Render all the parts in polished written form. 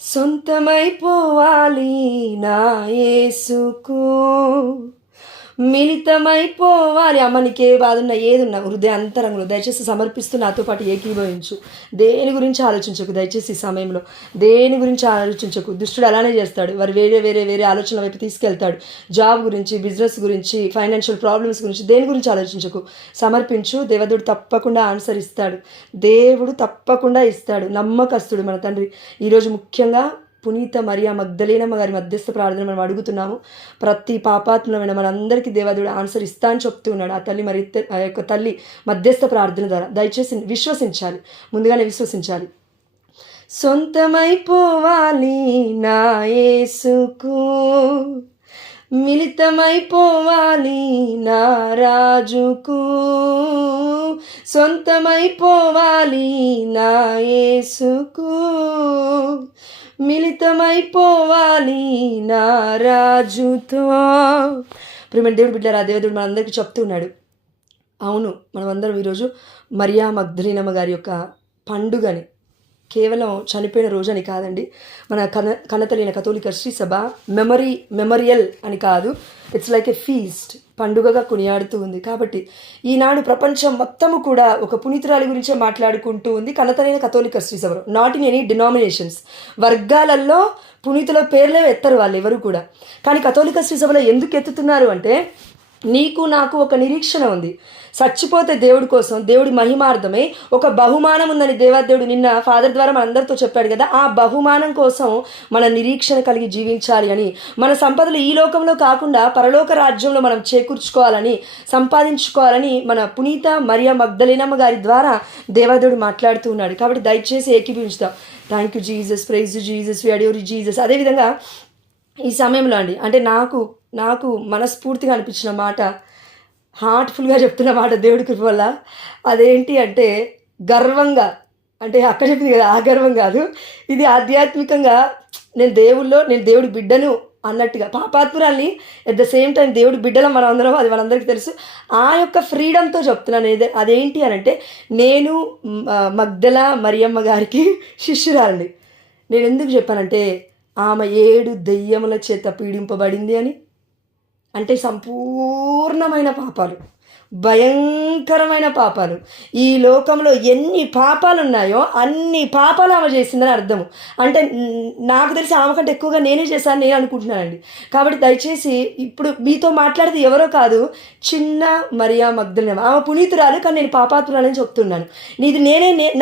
సొంతమైపోవాలి నా యేసుకు, మిళితమైపోవాలి. అమ్మ నీకే బాధ ఉన్నా ఏదున్నా హృదయ అంతరంగంలో దయచేసి సమర్పిస్తూ నాతో పాటు ఏకీభవించు. దేని గురించి ఆలోచించకు, దయచేసి ఈ సమయంలో దేని గురించి ఆలోచించకు. దుష్టుడు అలానే చేస్తాడు, వారు వేరే వేరే వేరే ఆలోచనల వైపు తీసుకెళ్తాడు. జాబ్ గురించి, బిజినెస్ గురించి, ఫైనాన్షియల్ ప్రాబ్లమ్స్ గురించి, దేని గురించి ఆలోచించకు. సమర్పించు. దేవదేవుడు తప్పకుండా ఆన్సర్ ఇస్తాడు. దేవుడు తప్పకుండా ఇస్తాడు. నమ్మకస్తుడు మన తండ్రి. ఈరోజు ముఖ్యంగా పునీత మరియా మగ్దలేనమ్మ గారి మధ్యస్థ ప్రార్థన మనం అడుగుతున్నాము. ప్రతి పాపాత్మమైన మనందరికీ దేవదేవుడు ఆన్సర్ ఇస్తా అని చెప్తున్నాడు. ఆ యొక్క తల్లి మధ్యస్థ ప్రార్థన ద్వారా దయచేసి విశ్వసించాలి, ముందుగానే విశ్వసించాలి. సొంతమైపోవాలి నా యేసుకు, మిళితమైపోవాలి నా రాజుకు, సొంతమైపోవాలి నా యేసుకు, మిళితమైపోవాలి నా రాజుతో. ప్రియమైన దేవుడు బిడ్డలారా, దేవదేవుడు మనందరికీ చెప్తున్నాడు. అవును, మనమందరం ఈరోజు మరియా మగ్దలేనమ్మ గారి యొక్క పండుగని కేవలం చనిపోయిన రోజు అని కాదండి, మన కన్నతల్లిన కథోలిక శ్రీ సభ మెమరియల్ అని కాదు, ఇట్స్ లైక్ ఎ ఫీస్ట్, పండుగగా కొనియాడుతూ ఉంది. కాబట్టి ఈనాడు ప్రపంచం మొత్తము కూడా ఒక పునీతురాలి గురించే మాట్లాడుకుంటూ ఉంది. కన్నతల్లిన కథోలిక శ్రీ సభలో నాట్ ఇన్ ఎనీ డినామినేషన్స్, వర్గాలలో పునీతుల పేర్లే ఎత్తరు వాళ్ళు ఎవరు కూడా. కానీ కథోలిక శ్రీ సభలో ఎందుకు ఎత్తుతున్నారు అంటే, నీకు నాకు ఒక నిరీక్షణ ఉంది. చచ్చిపోతే దేవుడి కోసం, దేవుడి మహిమార్థమై ఒక బహుమానం ఉందని దేవాదేవుడు నిన్న ఫాదర్ ద్వారా మనందరితో చెప్పాడు కదా. ఆ బహుమానం కోసం మన నిరీక్షణ కలిగి జీవించాలి అని, మన సంపదలు ఈ లోకంలో కాకుండా పరలోక రాజ్యంలో మనం చేకూర్చుకోవాలని, సంపాదించుకోవాలని మన పునీత మరియా మగ్దలేనమ్మ గారి ద్వారా దేవాదేవుడు మాట్లాడుతూ ఉన్నాడు. కాబట్టి దయచేసి ఏకీభవించుతాం. Thank you Jesus, praise Jesus, we adore Jesus. అదేవిధంగా ఈ సమయంలో అండి, అంటే నాకు మనస్ఫూర్తిగా అనిపించిన మాట, హార్ట్ఫుల్గా చెప్తున్న మాట దేవుడి కృప వల్ల, అదేంటి అంటే గర్వంగా, అంటే అక్కడ చెప్పింది కదా, ఆ గర్వం కాదు, ఇది ఆధ్యాత్మికంగా నేను దేవుడి బిడ్డను అన్నట్టుగా, పాపాత్మురాల్ని ఎట్ ద సేమ్ టైం దేవుడి బిడ్డలం మనం అందరం, అది మనందరికీ తెలుసు. ఆ యొక్క ఫ్రీడంతో చెప్తున్నాను. అదేంటి అని అంటే, నేను మగ్దల మరియమ్మ గారికి శిష్యురాలండి. నేను ఎందుకు చెప్పానంటే, ఆమె 7 దెయ్యముల చేత పీడింపబడింది అని. అంటే సంపూర్ణమైన పాపాలు, భయంకరమైన పాపాలు, ఈ లోకంలో ఎన్ని పాపాలు ఉన్నాయో అన్ని పాపాలు ఆమె చేసిందని అర్థము. అంటే నాకు తెలిసి ఆమె కంటే ఎక్కువగా నేనే చేశాను నేను అనుకుంటున్నానండి. కాబట్టి దయచేసి ఇప్పుడు మీతో మాట్లాడితే ఎవరో కాదు, చిన్న మరియా మగ్దలేనమ్మ. ఆమె పునీతురాలు, కానీ నేను పాపాత్మురాలని చెప్తున్నాను. ఇది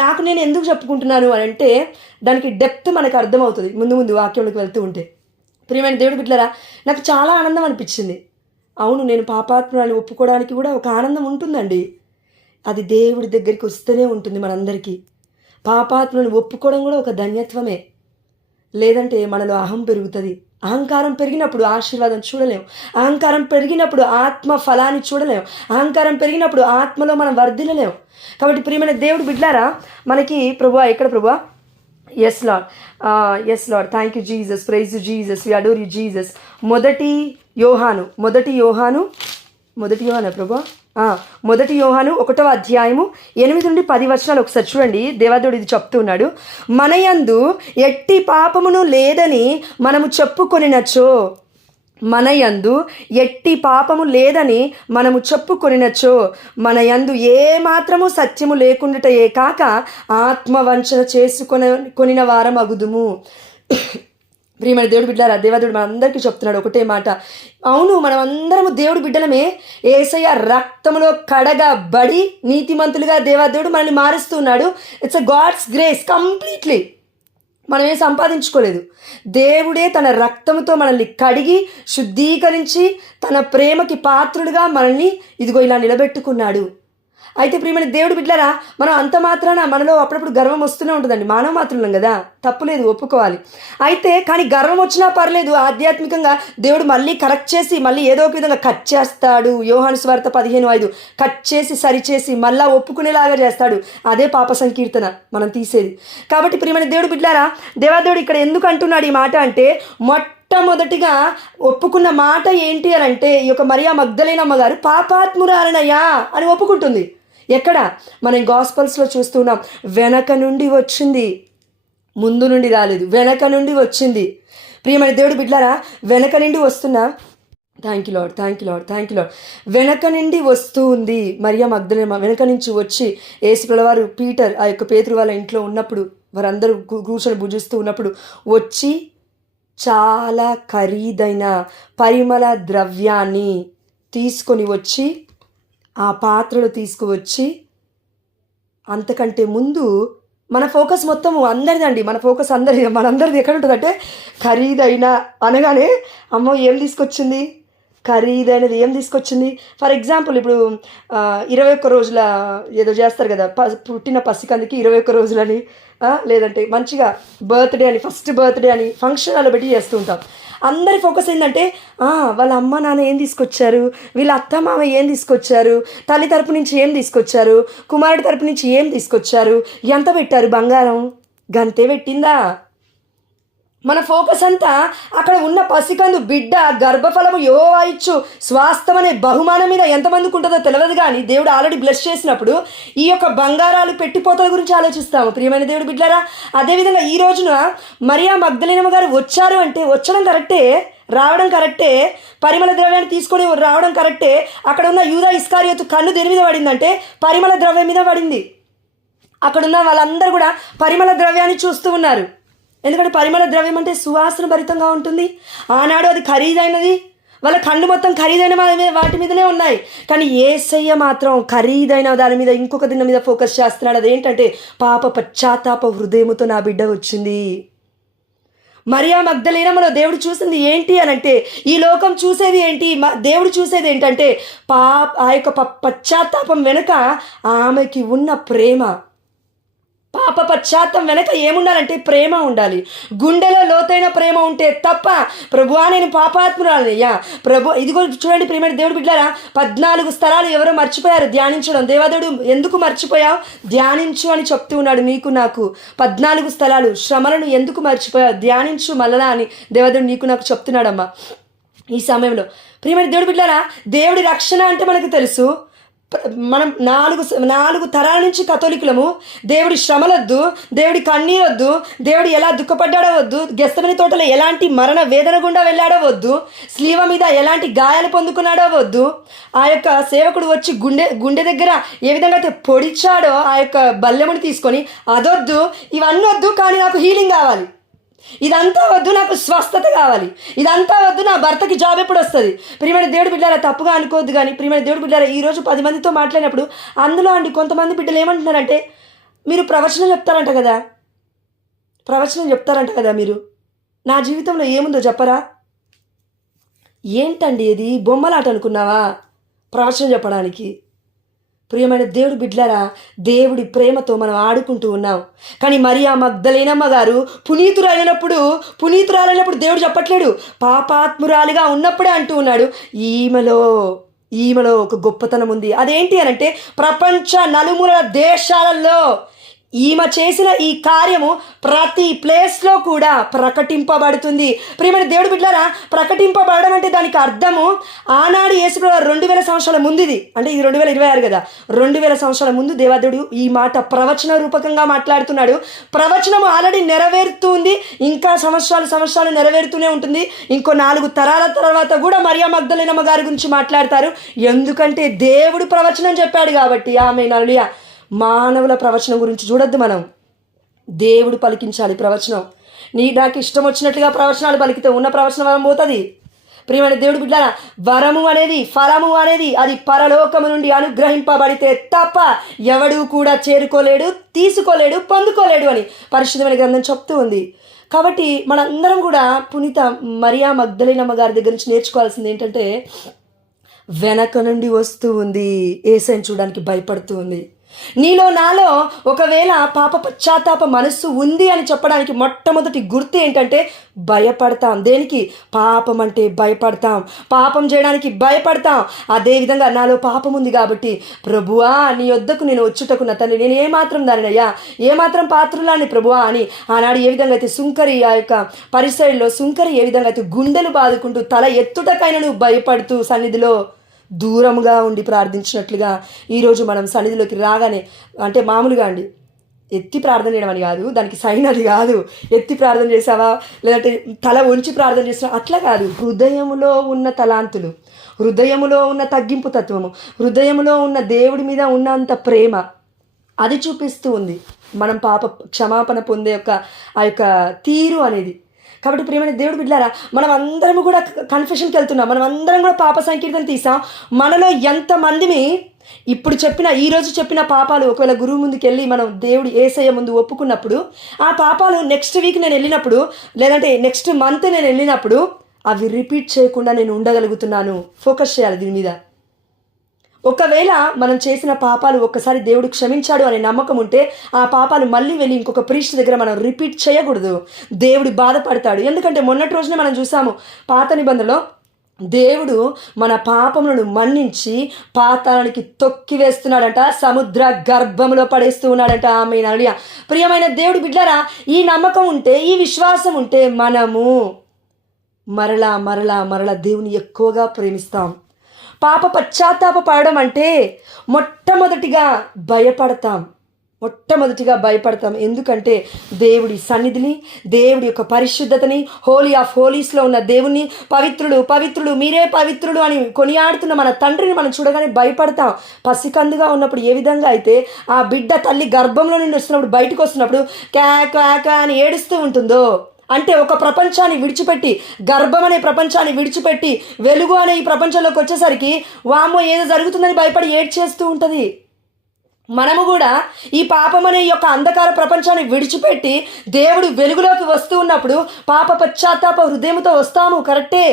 నాకు నేను ఎందుకు చెప్పుకుంటున్నాను అని అంటే, దానికి డెప్త్ మనకు అర్థమవుతుంది ముందు వాక్యంలోకి వెళ్తూ ఉంటే. ప్రియమైన దేవుడి బిడ్డలారా, నాకు చాలా ఆనందం అనిపించింది. అవును, నేను పాపాత్మురాలు ఒప్పుకోవడానికి కూడా ఒక ఆనందం ఉంటుందండి. అది దేవుడి దగ్గరికి వస్తేనే ఉంటుంది మనందరికీ. పాపాత్ములను ఒప్పుకోవడం కూడా ఒక ధన్యత్వమే. లేదంటే మనలో అహం పెరుగుతుంది. అహంకారం పెరిగినప్పుడు ఆశీర్వాదం చూడలేం. అహంకారం పెరిగినప్పుడు ఆత్మ ఫలాన్ని చూడలేం. అహంకారం పెరిగినప్పుడు ఆత్మలో మనం వర్ధిల్లలేం. కాబట్టి ప్రియమైన దేవుడి బిడ్డలారా, మనకి ప్రభువా, ఎక్కడ ప్రభువా? Yes Lord, thank you Jesus, praise you Jesus, we adore you Jesus. మొదటి యోహాను ప్రభా, 1 యోహాను 1వ అధ్యాయము 8 నుండి 10 వచనాలు ఒకసారి చూడండి. దేవదేవుడు ఇది చెప్తున్నాడు. మనయందు ఎట్టి పాపమును లేదని మనము చెప్పుకొనినచో, మనయందు ఎట్టి పాపము లేదని మనము చెప్పుకొనినచో, మనయందు ఏ మాత్రము సత్యము లేకుండాటయే కాక ఆత్మవంచన కొనిన వారం అగుదుము. ప్రియమైన దేవుడి బిడ్డలారా, దేవదేవుడు మనందరికీ చెప్తున్నాడు ఒకటే మాట. అవును, మనం అందరము దేవుడి బిడ్డలమే. యేసయ్య రక్తంలో కడగబడి నీతిమంతులుగా దేవదేవుడు మనల్ని మారుస్తున్నాడు. It's a God's grace completely. మనమేం సంపాదించుకోలేదు. దేవుడే తన రక్తంతో మనల్ని కడిగి శుద్ధీకరించి తన ప్రేమకి పాత్రుడుగా మనల్ని ఇదిగో ఇలా నిలబెట్టుకున్నాడు. అయితే ప్రియమైన దేవుడి బిడ్డలారా, మనం అంత మాత్రాన మనలో అప్పుడప్పుడు గర్వం వస్తూనే ఉంటుందండి. మానవ మాత్రులం కదా, తప్పులేదు, ఒప్పుకోవాలి. అయితే కానీ గర్వం వచ్చినా పర్లేదు, ఆధ్యాత్మికంగా దేవుడు మళ్ళీ కరెక్ట్ చేసి మళ్ళీ ఏదో ఒక విధంగా కట్ చేస్తాడు. యోహాను సువార్త 15:5 కట్ చేసి సరిచేసి మళ్ళా ఒప్పుకునేలాగా చేస్తాడు. అదే పాప సంకీర్తన మనం తీసేది. కాబట్టి ప్రియమైన దేవుడి బిడ్డలారా, దేవాదేవుడు ఇక్కడ ఎందుకు అంటున్నాడు ఈ మాట అంటే, మొట్టమొదటిగా ఒప్పుకున్న మాట ఏంటి అని అంటే, ఈ యొక్క మరియా మగ్దలేనమ్మ గారు పాపాత్మురాలనయ్యా అని ఒప్పుకుంటుంది. ఎక్కడ? మనం గాస్పల్స్లో చూస్తున్నాం, వెనక నుండి వచ్చింది, ముందు నుండి రాలేదు, వెనక నుండి వచ్చింది. ప్రియమైన దేవుడు బిడ్డలారా, వెనక నుండి వస్తున్నా, thank you lord, thank you lord, thank you lord. వెనక నుండి వస్తూ ఉంది మరియా మగ్దలేన. వెనక నుంచి వచ్చి యేసుప్రభుల వారు పీటర్ ఆ యొక్క పేతురు వాళ్ళ ఇంట్లో ఉన్నప్పుడు, వారందరూ కూర్చొని భుజిస్తూ ఉన్నప్పుడు వచ్చి చాలా ఖరీదైన పరిమళ ద్రవ్యాన్ని తీసుకొని వచ్చి ఆ పాత్రలో తీసుకువచ్చి, అంతకంటే ముందు మన ఫోకస్ మొత్తం అందరిదండి, మన ఫోకస్ మనందరిది ఎక్కడ ఉంటుందంటే ఖరీదైన అనగానే అమ్మో ఏం తీసుకొచ్చింది, ఖరీదైనది ఏం తీసుకొచ్చింది. ఫర్ ఎగ్జాంపుల్ ఇప్పుడు 21 రోజుల ఏదో చేస్తారు కదా, పుట్టిన పసికందుకి 21 రోజులని, లేదంటే మంచిగా బర్త్డే అని, ఫస్ట్ బర్త్డే అని ఫంక్షన్ అలా పెట్టి చేస్తూ ఉంటాం. అందరి ఫోకస్ ఏంటంటే వాళ్ళ అమ్మ నాన్న ఏం తీసుకొచ్చారు, వీళ్ళ అత్త మామ ఏం తీసుకొచ్చారు, తల్లి తరపు నుంచి ఏం తీసుకొచ్చారు, కుమారుడి తరపు నుంచి ఏం తీసుకొచ్చారు, ఎంత పెట్టారు బంగారం, గంతే పెట్టిందా. మన ఫోకస్ అంతా అక్కడ ఉన్న పసికందు బిడ్డ గర్భఫలము యెహోవా ఇచ్చు స్వాస్థ్యం అనే బహుమానం మీద ఎంతమందికి ఉంటుందో తెలియదు. కానీ దేవుడు ఆల్రెడీ బ్లెస్ చేసినప్పుడు ఈ యొక్క బంగారాలు పెట్టిపోతల గురించి ఆలోచిస్తాము. ప్రియమైన దేవుడు బిడ్డలారా, అదేవిధంగా ఈ రోజున మరియా మగ్దలేనమ్మ గారు వచ్చారు అంటే వచ్చడం కరెక్టే, రావడం కరెక్టే, పరిమళ ద్రవ్యాన్ని తీసుకొని రావడం కరెక్టే. అక్కడ ఉన్న యూదా ఇస్కారియోతు కన్ను దేని మీద పడిందంటే పరిమళ ద్రవ్యం మీద పడింది. అక్కడున్న వాళ్ళందరూ కూడా పరిమళ ద్రవ్యాన్ని చూస్తూ ఉన్నారు. ఎందుకంటే పరిమళ ద్రవ్యం అంటే సువాసన భరితంగా ఉంటుంది. ఆనాడు అది ఖరీదైనది, వాళ్ళ కళ్ళు మొత్తం ఖరీదైన వాటి మీదనే ఉన్నాయి. కానీ యేసయ్య మాత్రం ఖరీదైన దాని మీద, ఇంకొక దీని మీద ఫోకస్ చేస్తున్నాడు. అదేంటంటే పాప పశ్చాత్తాప హృదయముతో నా బిడ్డ వచ్చింది. మరియా మగ్దలేనమ్మలో దేవుడు చూసింది ఏంటి అని అంటే, ఈ లోకం చూసేది ఏంటి, దేవుడు చూసేది ఏంటంటే ఆ యొక్క పశ్చాత్తాపం వెనుక ఆమెకి ఉన్న ప్రేమ. పాప పశ్చాత్తం వెనక ఏముండాలంటే ప్రేమ ఉండాలి. గుండెలో లోతైన ప్రేమ ఉంటే తప్ప ప్రభువా నేను పాపాత్మురాలయ్యా ప్రభు, ఇదిగో చూడండి ప్రియమైన దేవుడు బిడ్డలారా, 14 స్థలాలు ఎవరో మర్చిపోయారు ధ్యానించడం. దేవాదేవుడు ఎందుకు మర్చిపోయావు, ధ్యానించు అని చెప్తూ ఉన్నాడు నీకు నాకు. 14 స్థలాలు శ్రమలను ఎందుకు మర్చిపోయావు, ధ్యానించు మళ్ళా అని దేవాదేవుడు నీకు నాకు చెప్తున్నాడమ్మా ఈ సమయంలో. ప్రియమైన దేవుడు బిడ్డలారా, దేవుడి రక్షణ అంటే మనకు తెలుసు. మనం 4 తరాల నుంచి కథోలికులము. దేవుడి శ్రమలొద్దు, దేవుడి కన్నీరొద్దు, దేవుడు ఎలా దుఃఖపడ్డాడో వద్దు, గెస్తమని తోటలో ఎలాంటి మరణ వేదన గుండా వెళ్ళాడో వద్దు, స్లీవ మీద ఎలాంటి గాయాలు పొందుకున్నాడో వద్దు, ఆ యొక్క సేవకుడు వచ్చి గుండె దగ్గర ఏ విధంగా అయితే పొడిచాడో ఆ యొక్క బల్లెముని తీసుకొని అదొద్దు, ఇవన్నీ వద్దు, కానీ నాకు హీలింగ్ కావాలి, ఇదంతా వద్దు, నాకు స్వస్థత కావాలి, ఇదంతా వద్దు, నా భర్తకి జాబ్ ఎప్పుడు వస్తుంది. ప్రియమైన దేవుడి బిడ్డలారా, తప్పుగా అనుకోవద్దు. కానీ ప్రియమైన దేవుడి బిడ్డలారా, ఈరోజు 10 మందితో మాట్లాడినప్పుడు అందులో కొంతమంది బిడ్డలు ఏమంటున్నారంటే, మీరు ప్రవచనం చెప్తారంట కదా, మీరు నా జీవితంలో ఏముందో చెప్పరా. ఏంటండి ఇది బొమ్మలాట అనుకున్నావా ప్రవచనం చెప్పడానికి? ప్రియమైన దేవుడి బిడ్డలారా, దేవుడి ప్రేమతో మనం ఆడుకుంటూ ఉన్నాం. కానీ మరియా మగ్దలేనమ్మ గారు పునీతురాలైనప్పుడు దేవుడు చెప్పట్లేడు, పాపాత్మురాలిగా ఉన్నప్పుడే అంటూ ఉన్నాడు, ఈమెలో ఒక గొప్పతనం ఉంది. అదేంటి అనంటే ప్రపంచ నలుమూలల దేశాలలో ఈమె చేసిన ఈ కార్యము ప్రతి ప్లేస్లో కూడా ప్రకటింపబడుతుంది. ప్రియమైన దేవుడి బిడ్డలారా, ప్రకటింపబడడం అంటే దానికి అర్థము ఆనాడు యేసుప్రభువు 2000 సంవత్సరాల ముందు, ఇది అంటే ఇది 2026 కదా, 2000 సంవత్సరాల ముందు దేవాదేవుడు ఈ మాట ప్రవచన రూపకంగా మాట్లాడుతున్నాడు. ప్రవచనము ఆల్రెడీ నెరవేరుతుంది, ఇంకా సంవత్సరాలు నెరవేరుతూనే ఉంటుంది. ఇంకో 4 తరాల తర్వాత కూడా మరియా మగ్దలేనమ్మ గారి గురించి మాట్లాడతారు. ఎందుకంటే దేవుడు ప్రవచనం చెప్పాడు కాబట్టి. ఆమేన్, హల్లెలూయా. మానవుల ప్రవచనం గురించి చూడొద్దు మనం, దేవుడు పలికించాలి ప్రవచనం. నాకు ఇష్టం వచ్చినట్లుగా ప్రవచనాలు పలికితే ఉన్న ప్రవచన వరం పోతుంది. ప్రియమైన దేవుడు బిడ్డలారా, వరము అనేది, ఫలము అనేది అది పరలోకము నుండి అనుగ్రహింపబడితే తప్ప ఎవడు కూడా చేరుకోలేడు, తీసుకోలేడు, పొందుకోలేడు అని పరిశుద్ధమైన గ్రంథం చెప్తూ ఉంది. కాబట్టి మనందరం కూడా పునీత మరియా మగ్దలేనమ్మ గారి దగ్గర నుంచి నేర్చుకోవాల్సింది ఏంటంటే, వెనక నుండి వస్తూ ఉంది, యేసయ్యను చూడడానికి భయపడుతూ ఉంది. నీలో నాలో ఒకవేళ పాప పశ్చాత్తాప మనస్సు ఉంది అని చెప్పడానికి మొట్టమొదటి గుర్తు ఏంటంటే భయపడతాం. దేనికి? పాపం అంటే భయపడతాం, పాపం చేయడానికి భయపడతాం. అదేవిధంగా నాలో పాపం ఉంది కాబట్టి ప్రభువా నీ యొద్దకు నేను వచ్చుటకు నా తండ్రి, నేను ఏమాత్రం దానినయ్యా, ఏమాత్రం పాత్రులాన్ని ప్రభువా అని ఆనాడు ఏ విధంగా అయితే సుంకరి, ఆ యొక్క పరిసైడ్లో సుంకరి ఏ విధంగా అయితే గుండెలు బాదుకుంటూ తల ఎత్తుటకైనా నువ్వు భయపడుతూ సన్నిధిలో దూరముగా ఉండి ప్రార్థించినట్లుగా ఈరోజు మనం సన్నిధిలోకి రాగానే, అంటే మామూలుగా అండి, ఎత్తి ప్రార్థన చేయడం అని కాదు, దానికి సైన్ అది కాదు. ఎత్తి ప్రార్థన చేసావా లేదంటే తల వంచి ప్రార్థన చేసావా అట్లా కాదు. హృదయములో ఉన్న తలాంతులు, హృదయములో ఉన్న తగ్గింపు తత్వము, హృదయములో ఉన్న దేవుడి మీద ఉన్నంత ప్రేమ అది చూపిస్తూ ఉంది మనం పాప క్షమాపణ పొందే ఆ యొక్క తీరు అనేది. కాబట్టి ప్రియమైన దేవుడు బిడ్డలారా, మనం అందరం కూడా కన్ఫెషన్కి వెళ్తున్నాం, మనం అందరం కూడా పాప సంకీర్తన తీసాం. మనలో ఎంతమందిని ఇప్పుడు ఈరోజు చెప్పిన పాపాలు ఒకవేళ గురువు ముందుకు వెళ్ళి మనం దేవుడు యేసయ్య ముందు ఒప్పుకున్నప్పుడు ఆ పాపాలు నెక్స్ట్ వీక్ నేను వెళ్ళినప్పుడు లేదంటే నెక్స్ట్ మంత్ నేను వెళ్ళినప్పుడు అవి రిపీట్ చేయకుండా నేను ఉండగలుగుతున్నాను. ఫోకస్ చేయాలి దీని మీద. ఒకవేళ మనం చేసిన పాపాలు ఒక్కసారి దేవుడు క్షమించాడు అనే నమ్మకం ఉంటే ఆ పాపాలు మళ్ళీ వెళ్ళి ఇంకొక ప్రీస్ట్ దగ్గర మనం రిపీట్ చేయకూడదు. దేవుడు బాధపడతాడు. ఎందుకంటే మొన్నటి రోజున మనం చూసాము పాత నిబంధనలో దేవుడు మన పాపములను మన్నించి పాతాళానికి తొక్కి వేస్తున్నాడంట, సముద్ర గర్భంలో పడేస్తూ ఉన్నాడంట. ఆమె నడియా ప్రియమైన దేవుడు బిడ్డలారా, ఈ నమ్మకం ఉంటే, ఈ విశ్వాసం ఉంటే మనము మరలా మరలా మరలా దేవుని ఎక్కువగా ప్రేమిస్తాం. పాప పశ్చాత్తాప పడడం అంటే మొట్టమొదటిగా భయపడతాం. ఎందుకంటే దేవుడి సన్నిధిని, దేవుడి యొక్క పరిశుద్ధతని, హోలీ ఆఫ్ హోలీస్లో ఉన్న దేవుని పవిత్రుడు మీరే పవిత్రుడు అని కొనియాడుతున్న మన తండ్రిని మనం చూడగానే భయపడతాం. పసికందుగా ఉన్నప్పుడు ఏ విధంగా అయితే ఆ బిడ్డ తల్లి గర్భంలో నుండి వస్తున్నప్పుడు బయటకు వస్తున్నప్పుడు క్యాక్ అని ఏడుస్తూ ఉంటుందో, అంటే ఒక ప్రపంచాన్ని విడిచిపెట్టి, గర్భం అనే ప్రపంచాన్ని విడిచిపెట్టి వెలుగు అనే ఈ ప్రపంచంలోకి వచ్చేసరికి వామ్మో ఏదో జరుగుతుందని భయపడి ఏడ్చేస్తూ ఉంటుంది. మనము కూడా ఈ పాపం అనే యొక్క అంధకార ప్రపంచాన్ని విడిచిపెట్టి దేవుడు వెలుగులోకి వస్తూ ఉన్నప్పుడు పాప పశ్చాత్తాప హృదయంతో వస్తాము, కరెక్టే.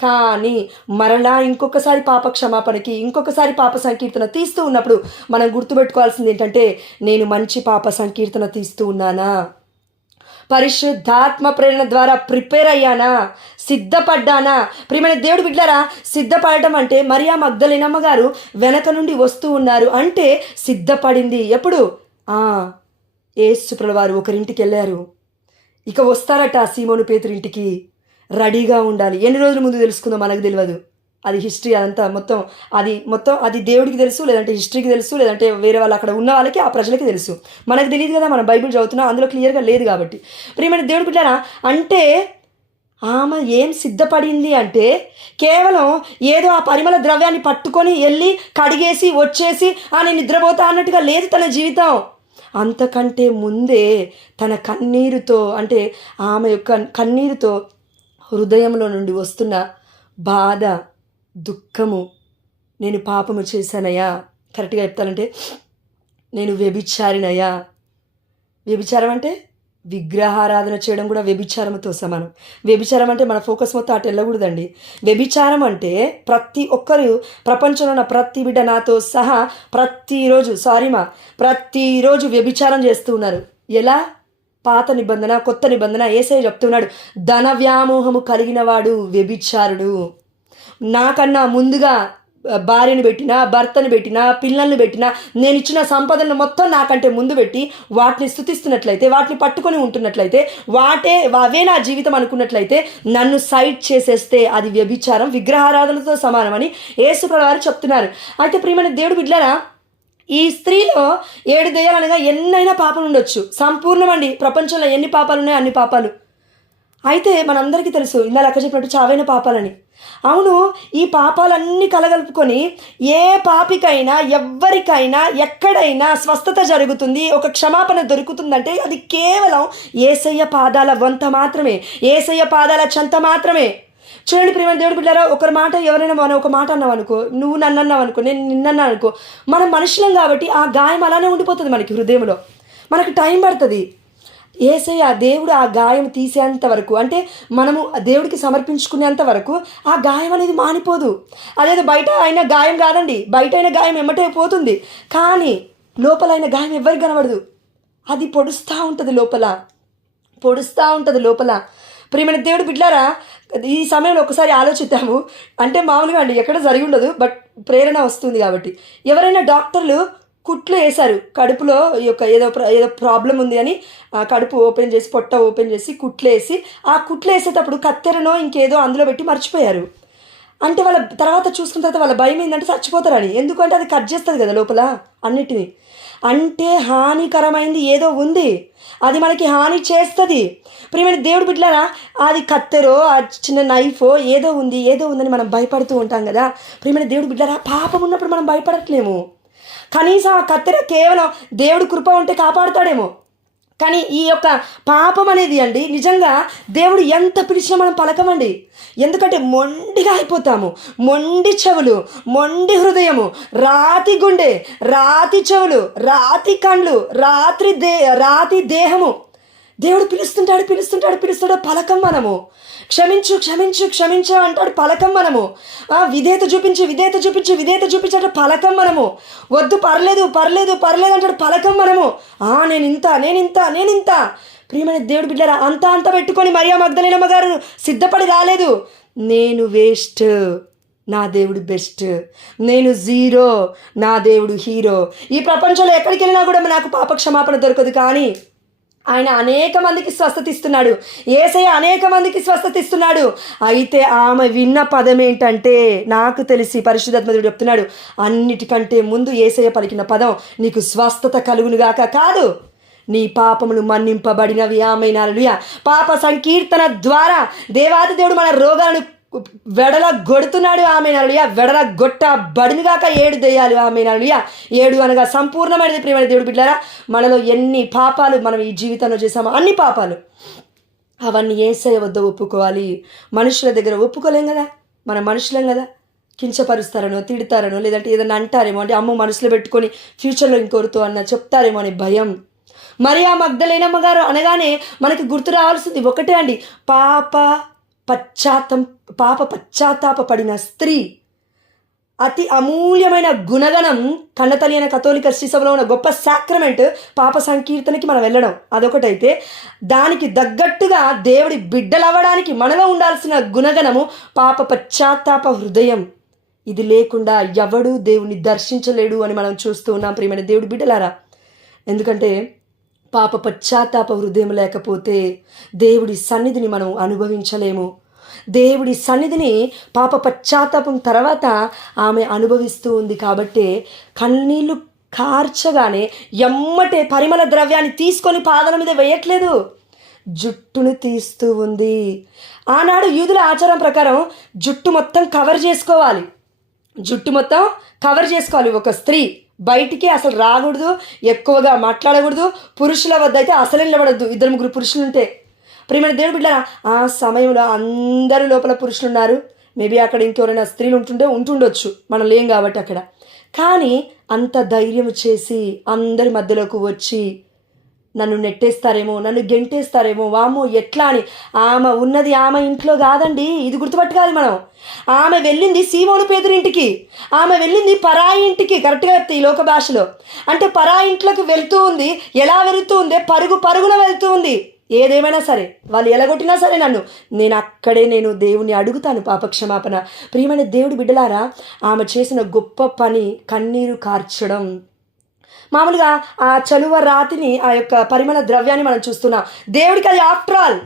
కానీ మరలా ఇంకొకసారి పాప క్షమాపణకి, ఇంకొకసారి పాప సంకీర్తన తీస్తూ ఉన్నప్పుడు మనం గుర్తుపెట్టుకోవాల్సింది ఏంటంటే, నేను మంచి పాప సంకీర్తన తీస్తూ ఉన్నానా, పరిశుద్ధాత్మ ప్రేరణ ద్వారా ప్రిపేర్ అయ్యానా, సిద్ధపడ్డానా? ప్రియమైన దేవుడు బిడ్డలారా, సిద్ధపడటం అంటే మరియా మగ్దలేనమ్మ గారు వెనక నుండి వస్తూ ఉన్నారు అంటే సిద్ధపడింది. ఎప్పుడు? యేసు వారు ఒకరింటికి వెళ్ళారు, ఇక వస్తారట సీమోను పేతురు ఇంటికి. రెడీగా ఉండాలి. ఎన్ని రోజుల ముందు తెలుసుకుందో మనకు తెలియదు. అది హిస్టరీ, అదంతా మొత్తం అది దేవుడికి తెలుసు, లేదంటే హిస్టరీకి తెలుసు, లేదంటే వేరే వాళ్ళు అక్కడ ఉన్న వాళ్ళకి, ఆ ప్రజలకి తెలుసు. మనకు తెలియదు కదా, మనం బైబిల్ చదువుతున్నాం, అందులో క్లియర్గా లేదు కాబట్టి. ప్రియమైన దేవుడు బిడ్డలారా, అంటే ఆమె ఏం సిద్ధపడింది అంటే కేవలం ఏదో ఆ పరిమళ ద్రవ్యాన్ని పట్టుకొని వెళ్ళి కడిగేసి వచ్చేసి నేను నిద్రపోతా అన్నట్టుగా లేదు తన జీవితం. అంతకంటే ముందే తన కన్నీరుతో, అంటే ఆమె యొక్క కన్నీరుతో హృదయంలో నుండి వస్తున్న బాధ, దుఃఖము, నేను పాపము చేశానయ్యా, కరెక్ట్గా చెప్తానంటే నేను వ్యభిచారినయ్యా. వ్యభిచారం అంటే విగ్రహారాధన చేయడం కూడా వ్యభిచారంతో సమానం. వ్యభిచారం అంటే మన ఫోకస్ మొత్తం అటు వెళ్ళకూడదండి. వ్యభిచారం అంటే ప్రతి ఒక్కరు, ప్రపంచంలో ఉన్న ప్రతి బిడ్డ నాతో సహా ప్రతిరోజు వ్యభిచారం చేస్తూ ఉన్నారు. ఎలా? పాత నిబంధన, కొత్త నిబంధన యేసయ్య చెప్తున్నాడు, ధన వ్యామోహము కలిగిన వాడు వ్యభిచారుడు. నాకన్నా ముందుగా భార్యను పెట్టినా, భర్తను పెట్టినా, పిల్లల్ని పెట్టినా, నేను ఇచ్చిన సంపదను మొత్తం నాకంటే ముందు పెట్టి వాటిని స్తుతిస్తున్నట్లయితే, వాటిని పట్టుకొని ఉంటున్నట్లయితే, అవే నా జీవితం అనుకున్నట్లయితే, నన్ను సైడ్ చేసేస్తే అది వ్యభిచారం, విగ్రహారాధనతో సమానమని యేసు ప్రభువారు చెప్తున్నారు. అయితే ప్రియమైన దేవుడు బిడ్డలారా, ఈ స్త్రీలో 7 దెయ్యాలు అనగా ఎన్నైనా పాపాలు ఉండొచ్చు. సంపూర్ణమండి. ప్రపంచంలో ఎన్ని పాపాలు ఉన్నాయో అన్ని పాపాలు. అయితే మనందరికీ తెలుసు, ఇందాక అక్క చెప్పినట్టు చావైన పాపాలని. అవును, ఈ పాపాలన్నీ కలగలుపుకొని ఏ పాపికైనా, ఎవ్వరికైనా, ఎక్కడైనా స్వస్థత జరుగుతుంది, ఒక క్షమాపణ దొరుకుతుందంటే అది కేవలం యేసయ్య పాదాల వంత మాత్రమే, యేసయ్య పాదాల చెంత మాత్రమే. చూడండి ప్రియమైన దేవుడు బిడ్డలారా, ఎవరైనా మనం ఒక మాట అన్నాం అనుకో, నువ్వు నన్ను అన్నావు అనుకో, నేను నిన్నన్నా అనుకో, మనం మనుషులం కాబట్టి ఆ గాయం అలానే ఉండిపోతుంది మనకి హృదయంలో. మనకు టైం పడుతుంది. యేసయ్య దేవుడు ఆ గాయం తీసేంత వరకు, అంటే మనము దేవుడికి సమర్పించుకునేంత వరకు ఆ గాయం అనేది మానిపోదు. అదేదో బయట అయిన గాయం కాదండి, బయట అయిన గాయం ఎమ్మటే పోతుంది, కానీ లోపల అయిన గాయం ఎవరికి కనబడదు. అది పొడుస్తూ ఉంటుంది లోపల. ప్రియమైన దేవుడు బిడ్డలారా, ఈ సమయంలో ఒకసారి ఆలోచిద్దాము. అంటే మామూలుగా అండి, ఎక్కడ జరిగి ఉండదు, బట్ ప్రేరణ వస్తుంది కాబట్టి. ఎవరైనా డాక్టర్లు కుట్లు వేశారు కడుపులో, ఏదో ప్రాబ్లం ఉంది అని కడుపు ఓపెన్ చేసి, పొట్ట ఓపెన్ చేసి కుట్లు వేసి, ఆ కుట్లు వేసేటప్పుడు కత్తెరనో ఇంకేదో అందులో పెట్టి మర్చిపోయారు. అంటే వాళ్ళ తర్వాత చూసుకున్న తర్వాత వాళ్ళ భయం ఏంటంటే చచ్చిపోతారని. ఎందుకంటే అది కట్ చేస్తుంది కదా లోపల అన్నిటినీ. అంటే హానికరమైంది ఏదో ఉంది, అది మనకి హాని చేస్తుంది. ప్రియమైన దేవుడు బిడ్డలారా, అది కత్తెరో ఆ చిన్న నైఫో ఏదో ఉందని మనం భయపడుతూ ఉంటాం కదా. ప్రియమైన దేవుడు బిడ్డలారా, పాపం ఉన్నప్పుడు మనం భయపడట్లేము. కనీసం ఆ కత్తెర కేవలం దేవుడు కృప ఉంటే కాపాడుతాడేమో. కానీ ఈ యొక్క పాపం అనేది అండి, నిజంగా దేవుడు ఎంత పిలిచినా మనం పలకమండి. ఎందుకంటే మొండిగా అయిపోతాము. మొండి చెవులు, మొండి హృదయము, రాతి గుండె, రాతి చెవులు, రాతి కండ్లు, రాతి దేహము. దేవుడు పిలుస్తుంటాడు, పలకం మనము. క్షమించు అంటాడు, పలకం మనము. విధేయత చూపించి అంటే పలకం మనము. వద్దు, పర్లేదు అంటాడు, పలకం మనము. నేనింత. ప్రియమైన దేవుడు బిడ్డలారా, అంతా పెట్టుకొని మరియా మగ్దలేనమ్మ గారు సిద్ధపడి రాలేదు. నేను వేస్ట్, నా దేవుడు బెస్ట్. నేను జీరో, నా దేవుడు హీరో. ఈ ప్రపంచంలో ఎక్కడికి వెళ్ళినా కూడా నాకు పాప క్షమాపణ దొరకదు, కానీ ఆయన అనేక మందికి స్వస్థత ఇస్తున్నాడు. యేసయ్య అనేక మందికి స్వస్థత ఇస్తున్నాడు. అయితే ఆమె విన్న పదం ఏంటంటే, నాకు తెలిసి పరిశుద్ధాత్మ దేవుడు చెప్తున్నాడు, అన్నిటికంటే ముందు యేసయ్య పలికిన పదం నీకు స్వస్థత కలుగునుగాక కాదు, నీ పాపములు మన్నింపబడినవి. ఆమేన్, హల్లెలూయా. పాప సంకీర్తన ద్వారా దేవాది దేవుడు మన రోగాలను వెడలగొడుతున్నాడు. ఆమేన్, హల్లెలూయా. వెడలగొట్టబడినగాక 7 దెయ్యాలు. ఆమేన్, హల్లెలూయా. 7 అనగా సంపూర్ణమైనది. ప్రియమైన దేవుడు బిడ్డలారా, మనలో ఎన్ని పాపాలు మనం ఈ జీవితంలో చేసామో అన్ని పాపాలు అవన్నీ యేసయ్య వద్ద ఒప్పుకోవాలి. మనుషుల దగ్గర ఒప్పుకోలేం కదా, మనం మనుషులం కదా. కించపరుస్తారనో, తిడతారనో, లేదంటే ఏదైనా అంటారేమో, అంటే అమ్మ మనసులో పెట్టుకొని ఫ్యూచర్లో ఇంకొరుతో అన్న చెప్తారేమో అని భయం. మరియా మగ్దలేనమ్మ గారు అనగానే మనకి గుర్తు రావాల్సింది ఒకటే అండి, పాప పశ్చాత్తాపపడిన స్త్రీ. అతి అమూల్యమైన గుణగణం. కన్నతల్లి అయిన కథోలిక శ్రీసభలో ఉన్న గొప్ప సాక్రమెంట్ పాప సంకీర్తనకి మనం వెళ్ళడం, అదొకటైతే దానికి తగ్గట్టుగా దేవుడి బిడ్డలవ్వడానికి మనలో ఉండాల్సిన గుణగణము పాప పశ్చాత్తాప హృదయం. ఇది లేకుండా ఎవడూ దేవుని దర్శించలేడు అని మనం చూస్తూ ఉన్నాం ప్రియమైన దేవుడి బిడ్డలారా. ఎందుకంటే పాప పశ్చాత్తాప హృదయం లేకపోతే దేవుడి సన్నిధిని మనం అనుభవించలేము. దేవుడి సన్నిధిని పాప పశ్చాత్తాపం తర్వాత ఆమె అనుభవిస్తూ ఉంది. కాబట్టి కన్నీళ్లు కార్చగానే ఎమ్మటే పరిమళ ద్రవ్యాన్ని తీసుకొని పాదాల మీద వేయట్లేదు, జుట్టును తీస్తూ ఉంది. ఆనాడు యూదుల ఆచారం ప్రకారం జుట్టు మొత్తం కవర్ చేసుకోవాలి. ఒక స్త్రీ బయటికి అసలు రాకూడదు, ఎక్కువగా మాట్లాడకూడదు. పురుషుల వద్ద అయితే అసలు నిలబడద్దు. 2-3 పురుషులు ఉంటే. ప్రియమైన దేవుడు బిడ్డలారా, ఆ సమయంలో అందరి లోపల పురుషులు ఉన్నారు. మేబీ అక్కడ ఇంకెవరైనా స్త్రీలు ఉంటుండొచ్చు, మనం లేం కాబట్టి అక్కడ. కానీ అంత ధైర్యం చేసి అందరి మధ్యలోకి వచ్చి నన్ను నెట్టేస్తారేమో, నన్ను గెంటేస్తారేమో, వామో ఎట్లా అని. ఆమె ఉన్నది ఆమె ఇంట్లో కాదండి, ఇది గుర్తుపట్టుకోవాలి మనం. ఆమె వెళ్ళింది సీమోను పేదరింటికి, ఆమె వెళ్ళింది పరాయి ఇంటికి. కరెక్ట్గా చెప్తే ఈ లోక భాషలో అంటే పరాయి ఇంట్లోకి వెళ్తూ ఉంది. ఎలా వెళుతూ ఉందే, పరుగున వెళ్తూ ఉంది. ఏదేమైనా సరే, వాళ్ళు ఎలగొట్టినా సరే నేను దేవుని అడుగుతాను పాప క్షమాపణ. ప్రియమైన దేవుడి బిడ్డలారా, ఆమె చేసిన గొప్ప పని కన్నీరు కార్చడం. మామూలుగా ఆ చలువ రాతిని, ఆ యొక్క పరిమళ ద్రవ్యాన్ని మనం చూస్తున్నాం. దేవుడికి అది after all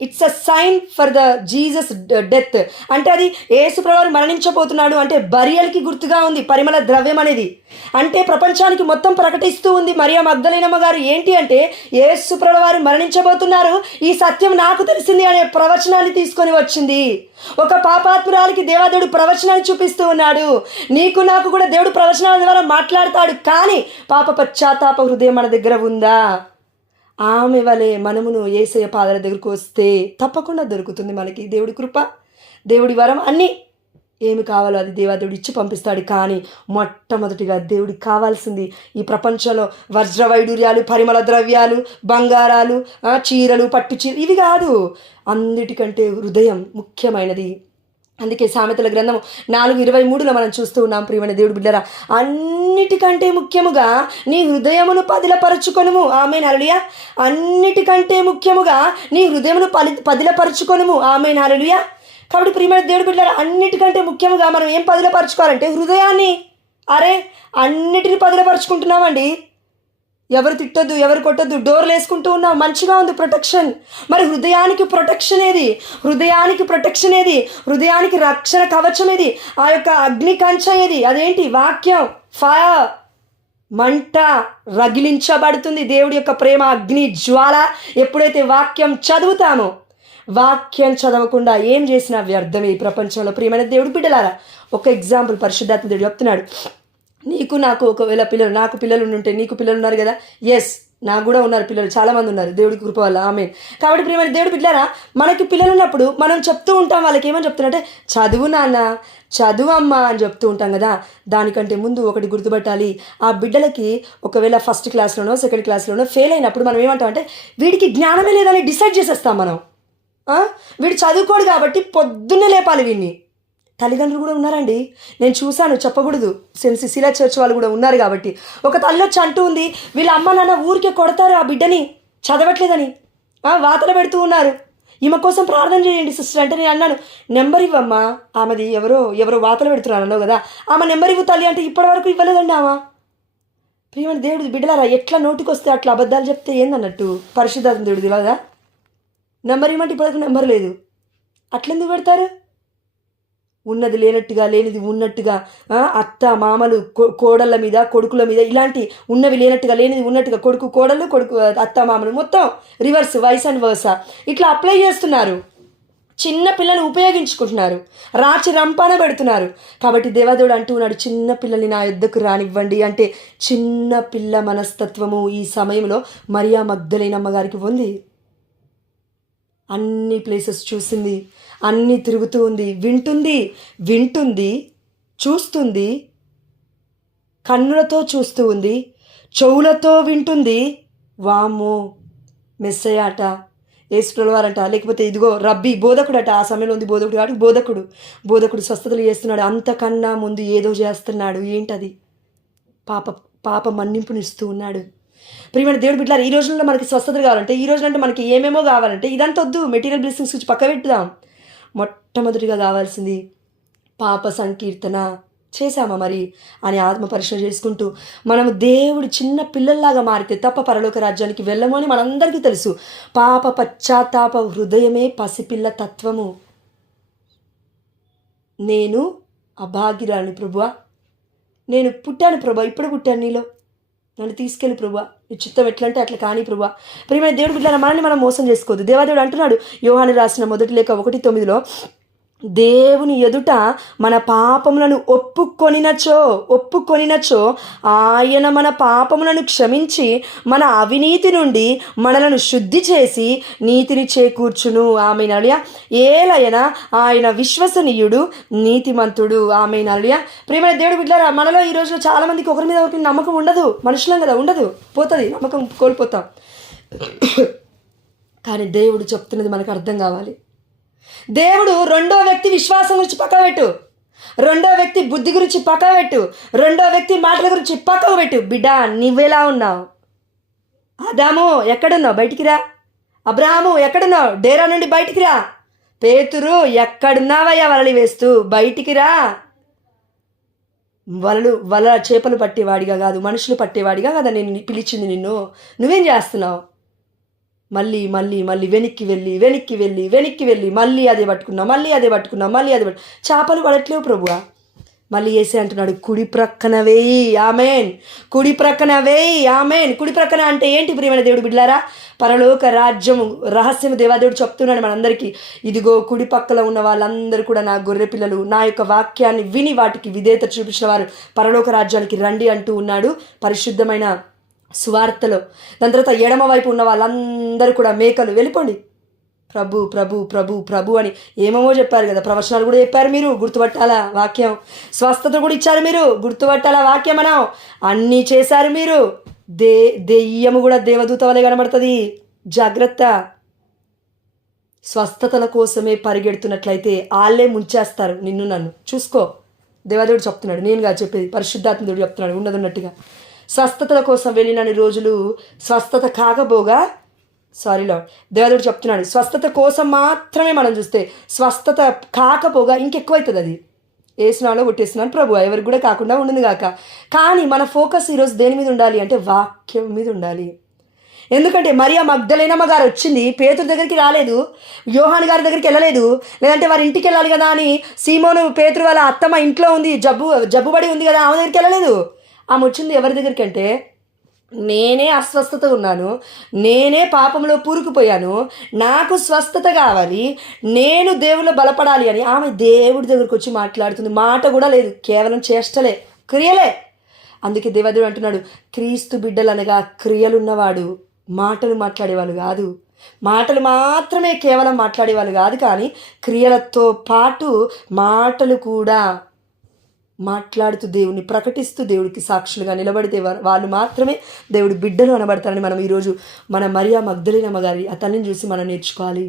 it's a sign for the Jesus death. అంటే అది యేసు ప్రభువు మరణించబోతున్నాడు అంటే బరియల్కి గుర్తుగా ఉంది పరిమళ ద్రవ్యం అనేది. అంటే ప్రపంచానికి మొత్తం ప్రకటిస్తూ ఉంది మరియా మగ్దలేనమ్మ గారు. ఏంటి అంటే యేసు ప్రభువు మరణించబోతున్నారు, ఈ సత్యం నాకు తెలిసింది అనే ప్రవచనాన్ని తీసుకొని వచ్చింది. ఒక పాపాత్మురాలికి దేవాదేవుడు ప్రవచనాన్ని చూపిస్తూ ఉన్నాడు. నీకు నాకు కూడా దేవుడు ప్రవచనాల ద్వారా మాట్లాడతాడు. కానీ పాప పశ్చాత్తాప హృదయం మన దగ్గర ఉందా? ఆమె వలె మనమును యేసయ్య పాదాల దగ్గరకు వస్తే తప్పకుండా దొరుకుతుంది మనకి దేవుడి కృప, దేవుడి వరం. అన్నీ ఏమి కావాలో అది దేవాదేవుడు ఇచ్చి పంపిస్తాడు. కానీ మొట్టమొదటిగా దేవుడికి కావాల్సింది ఈ ప్రపంచంలో వజ్ర వైడూర్యాలు, పరిమళ ద్రవ్యాలు, బంగారాలు, చీరలు, పట్టు చీరలు ఇవి కాదు. అన్నిటికంటే హృదయం ముఖ్యమైనది. అందుకే సామెతల గ్రంథం 4:23లో మనం చూస్తూ ఉన్నాం ప్రియమైన దేవుడు బిడ్డరా, అన్నిటికంటే ముఖ్యముగా నీ హృదయమును పదిలపరచుకొనుము. ఆమేన్, హల్లెలూయా. అన్నిటికంటే ముఖ్యముగా నీ హృదయమును పదిలపరచుకొనుము. ఆమేన్, హల్లెలూయా. కాబట్టి ప్రియమైన దేవుడు బిడ్డరా, అన్నిటికంటే ముఖ్యముగా మనం ఏం పదిలపరచుకోవాలంటే హృదయాన్ని. అన్నిటిని పదిలపరుచుకుంటున్నామండి. ఎవరు తిట్టొద్దు, ఎవరు కొట్టొద్దు, డోర్లు వేసుకుంటూ ఉన్నాం, మంచిగా ఉంది ప్రొటెక్షన్. మరి హృదయానికి ప్రొటెక్షన్ ఏది? హృదయానికి రక్షణ కవచం ఏది? ఆ యొక్క అగ్ని కంచ ఏది? అదేంటి? వాక్యం, ఫైర్. మంట రగిలించబడుతుంది. దేవుడి యొక్క ప్రేమ అగ్ని జ్వాల ఎప్పుడైతే వాక్యం చదువుతామో, వాక్యం చదవకుండా ఏం చేసినా వ్యర్థమే ఈ ప్రపంచంలో. ప్రియమైన దేవుడి బిడ్డలారా, ఒక ఎగ్జాంపుల్ పరిశుద్ధాత్మ దేవుడు చెప్తున్నాడు. నీకు నాకు ఒకవేళ పిల్లలు, నాకు పిల్లలు ఉంటే నీకు పిల్లలు ఉన్నారు కదా, ఎస్ నాకు కూడా ఉన్నారు పిల్లలు, చాలామంది ఉన్నారు దేవుడికి కృప వల్ల, ఆమె. కాబట్టి ప్రియమైన దేవుడి బిడ్డలారా, మనకి పిల్లలు ఉన్నప్పుడు మనం చెప్తూ ఉంటాం వాళ్ళకి, ఏమని చెప్తున్నట్టే చదువు నాన్న, చదువు అమ్మ అని చెప్తూ ఉంటాం కదా. దానికంటే ముందు ఒకటి గుర్తుపట్టాలి, ఆ బిడ్డలకి ఒకవేళ ఫస్ట్ క్లాస్లోనో సెకండ్ క్లాస్లోనో ఫెయిల్ అయినప్పుడు మనం ఏమంటామంటే వీడికి జ్ఞానమే లేదని డిసైడ్ చేసేస్తాం మనం. వీడు చదువుకోడు కాబట్టి పొద్దున్నే లేపాలి వీడిని. తల్లిదండ్రులు కూడా ఉన్నారండి, నేను చూశాను, చెప్పకూడదు, సెయింట్ సిసిలియా చర్చ్ వాళ్ళు కూడా ఉన్నారు. కాబట్టి ఒక తల్లి వచ్చి అంటూ ఉంది, వీళ్ళ అమ్మ నాన్న ఊరికే కొడతారు ఆ బిడ్డని చదవట్లేదని, వాతలు పెడుతూ ఉన్నారు, ఈమె కోసం ప్రార్థన చేయండి సిస్టర్ అంటే నేను అన్నాను, నెంబర్ ఇవ్వమ్మా, ఆమెది ఎవరో వాతలు పెడుతున్నారు అన్నావు కదా, ఆమె నెంబర్ ఇవ్వు తల్లి అంటే ఇప్పటివరకు ఇవ్వలేదండి ఆమె. ప్రియమైన దేవుడి బిడ్డలారా, ఎట్లా నోటికి వస్తే అట్లా అబద్ధాలు చెప్తే ఏందన్నట్టు పరిశుద్ధాత్మ దేవుడిది కదా. నెంబర్ ఇవ్వమంటే ఇప్పటివరకు నెంబర్ లేదు, అట్లెందుకు పెడతారు? ఉన్నది లేనట్టుగా, లేనిది ఉన్నట్టుగా, అత్త మామలు కోడళ్ళ మీద కొడుకుల మీద, ఇలాంటి ఉన్నవి లేనట్టుగా లేనిది ఉన్నట్టుగా, కొడుకు కోడళ్ళు, కొడుకు అత్త మామలు, మొత్తం రివర్స్, వైస్ అండ్ వర్సా ఇట్లా అప్లై చేస్తున్నారు. చిన్న పిల్లలు ఉపయోగించుకుంటున్నారు, రాచి రంపాన పెడుతున్నారు. కాబట్టి దేవదేవుడు అంటూ ఉన్నాడు, చిన్న పిల్లల్ని నా యుద్ధకు రానివ్వండి అంటే. చిన్న పిల్ల మనస్తత్వము ఈ సమయంలో మరియా మగ్దలేనే అమ్మగారికి ఉంది. అన్ని ప్లేసెస్ చూసింది, అన్నీ తిరుగుతూ ఉంది, వింటుంది, చూస్తుంది, కన్నులతో చూస్తూ ఉంది, చెవులతో వింటుంది. వామ్మో, మెస్సయ్య అట, యేసుప్రభువారంట, లేకపోతే ఇదిగో రబ్బీ బోధకుడట. ఆ సమయంలో ఉంది బోధకుడు కాబట్టి బోధకుడు స్వస్థతలు చేస్తున్నాడు. అంతకన్నా ముందు ఏదో చేస్తున్నాడు. ఏంటది? పాప మన్నింపునిస్తూ ఉన్నాడు. ప్రియమైన దేవుడి బిడ్డలారా, ఈ రోజుల్లో మనకి స్వస్థతలు కావాలంటే, ఈ రోజులంటే మనకి ఏమేమో కావాలంటే ఇదంతా వద్దు, మెటీరియల్ బ్లెస్సింగ్స్ గురించి పక్క పెట్టుదాం. మొట్టమొదటిగా కావాల్సింది పాప సంకీర్తన చేశామా మరి అని ఆత్మ పరిశీలన చేసుకుంటూ, మనము దేవుడు చిన్న పిల్లల్లాగా మారితే తప్ప పరలోక రాజ్యానికి వెళ్ళము అని మనందరికీ తెలుసు. పాప పశ్చాత్తాప హృదయమే పసిపిల్ల తత్వము. నేను అభాగ్యురాలిని ప్రభువా, నేను పుట్టాను ప్రభువా, ఇప్పుడు పుట్టాను నీలో, నన్ను తీసుకెళ్ళి ప్రభువా, నీ చిత్తం ఎట్లంటే అట్లా కానీ ప్రభువా. ప్రియమైన దేవుడు బిడ్డలారా, మనల్ని మనం మోసం చేసుకోవద్దు. దేవాదేవుడు అంటున్నాడు, యోహాను రాసిన 1 లేఖ 1:9 దేవుని ఎదుట మన పాపములను ఒప్పుకొనినచో ఆయన మన పాపములను క్షమించి మన అవినీతి నుండి మనలను శుద్ధి చేసి నీతిని చేకూర్చును. ఆమేనల్య. ఏలయన ఆయన విశ్వసనీయుడు, నీతిమంతుడు. ఆమేనల్య. ప్రియమైన దేవుడు బిడ్డలారా, మనలో ఈ రోజులో చాలా మందికి ఒకరి మీద ఒకరికి నమ్మకం ఉండదు. మనుషులం కదా, ఉండదు, పోతుంది, నమ్మకం కోల్పోతాం. కానీ దేవుడు చెప్తున్నది మనకు అర్థం కావాలి. దేవుడు రెండో వ్యక్తి విశ్వాసం గురించి పక్కకు పెట్టు, రెండో వ్యక్తి బుద్ధి గురించి పక్కకు పెట్టు, రెండో వ్యక్తి మాటల గురించి పక్కకు పెట్టు. బిడ్డ, నువ్వెలా ఉన్నావు? ఆదాము ఎక్కడున్నావు? బయటికి రా. అబ్రహాము ఎక్కడున్నావు? డేరా నుండి బయటికి రా. పేతురు ఎక్కడున్నావయ్యా? వలలు వేస్తూ బయటికి రా. వల చేపలు పట్టేవాడిగా కాదు, మనుషులు పట్టేవాడిగా కదా నేను పిలిచింది నిన్ను. నువ్వేం చేస్తున్నావు? మళ్ళీ వెనక్కి వెళ్ళి మళ్ళీ అదే పట్టుకున్నా. చేపలు పడట్లేవు ప్రభువా. మళ్ళీ వేసే అంటున్నాడు, కుడి ప్రక్కన వేయి. ఆమెన్. కుడి ప్రక్కన అంటే ఏంటి ప్రియమైన దేవుడు బిడ్డలారా? పరలోక రాజ్యము రహస్యము దేవాదేవుడు చెప్తున్నాడు మనందరికీ. ఇదిగో కుడి పక్కల ఉన్న వాళ్ళందరూ కూడా నా గొర్రె పిల్లలు, నా యొక్క వాక్యాన్ని విని వాటికి విధేయత చూపించిన వారు పరలోక రాజ్యానికి రండి అంటూ ఉన్నాడు పరిశుద్ధమైన సువార్తలో. దాని తర్వాత ఎడమ వైపు ఉన్న వాళ్ళందరూ కూడా మేకలు, వెళ్ళిపోండి, ప్రభు ప్రభు ప్రభు ప్రభు అని ఏమేమో చెప్పారు కదా. ప్రవచనాలు కూడా చెప్పారు, మీరు గుర్తుపట్టాలా వాక్యం. స్వస్థత కూడా ఇచ్చారు, మీరు గుర్తుపట్టాలా వాక్యం. మనం అన్నీ చేశారు మీరు. దెయ్యము కూడా దేవదూత వలె కనబడుతుంది, జాగ్రత్త. స్వస్థతల కోసమే పరిగెడుతున్నట్లయితే వాళ్ళే ముంచేస్తారు నిన్ను నన్ను. చూసుకో, దేవదేవుడు చెప్తున్నాడు, నేనుగా చెప్పేది, పరిశుద్ధాత్మ దేవుడు చెప్తున్నాడు ఉన్నట్టుగా. స్వస్థతల కోసం వెళ్ళిన రోజులు స్వస్థత కాకపోగా, దేవదేవుడు చెప్తున్నాడు, స్వస్థత కోసం మాత్రమే మనం చూస్తే స్వస్థత కాకపోగా ఇంకెక్కువవుతుంది. అది వేసినాలో కొట్టేసినాను ప్రభు, ఎవరికి కూడా కాకుండా ఉండింది కాక. కానీ మన ఫోకస్ ఈరోజు దేని మీద ఉండాలి అంటే వాక్యం మీద ఉండాలి. ఎందుకంటే మరియా మగ్దలేనమ్మ గారు వచ్చింది, పేతురు దగ్గరికి రాలేదు, యోహాను గారి దగ్గరికి వెళ్ళలేదు, లేదంటే వారి ఇంటికి వెళ్ళాలి కదా అని సీమోను పేతురు వాళ్ళ అత్తమ్మ ఇంట్లో ఉంది, జబ్బుబడి ఉంది కదా, ఆమె దగ్గరికి వెళ్ళలేదు. ఆమె వచ్చింది ఎవరి దగ్గరికి అంటే, నేనే అస్వస్థత ఉన్నాను, నేనే పాపంలో కూరుకుపోయాను, నాకు స్వస్థత కావాలి, నేను దేవుళ్ళు బలపడాలి అని ఆమె దేవుడి దగ్గరికి వచ్చి మాట్లాడుతుంది. మాట కూడా లేదు, కేవలం చేష్టలే, క్రియలే. అందుకే దేవదేవుడు అంటున్నాడు, క్రీస్తు బిడ్డలనగా క్రియలున్నవాడు మాటలు మాట్లాడేవాళ్ళు కాదు. మాటలు మాత్రమే కేవలం మాట్లాడేవాళ్ళు కాదు, కానీ క్రియలతో పాటు మాటలు కూడా మాట్లాడుతూ దేవుని ప్రకటిస్తూ దేవుడికి సాక్షులుగా నిలబడితే వాళ్ళు మాత్రమే దేవుడి బిడ్డలు అనబడతారని మనం ఈరోజు మన మరియా మగ్దలేనమ్మ గారి ఆ తల్లిని చూసి మనం నేర్చుకోవాలి.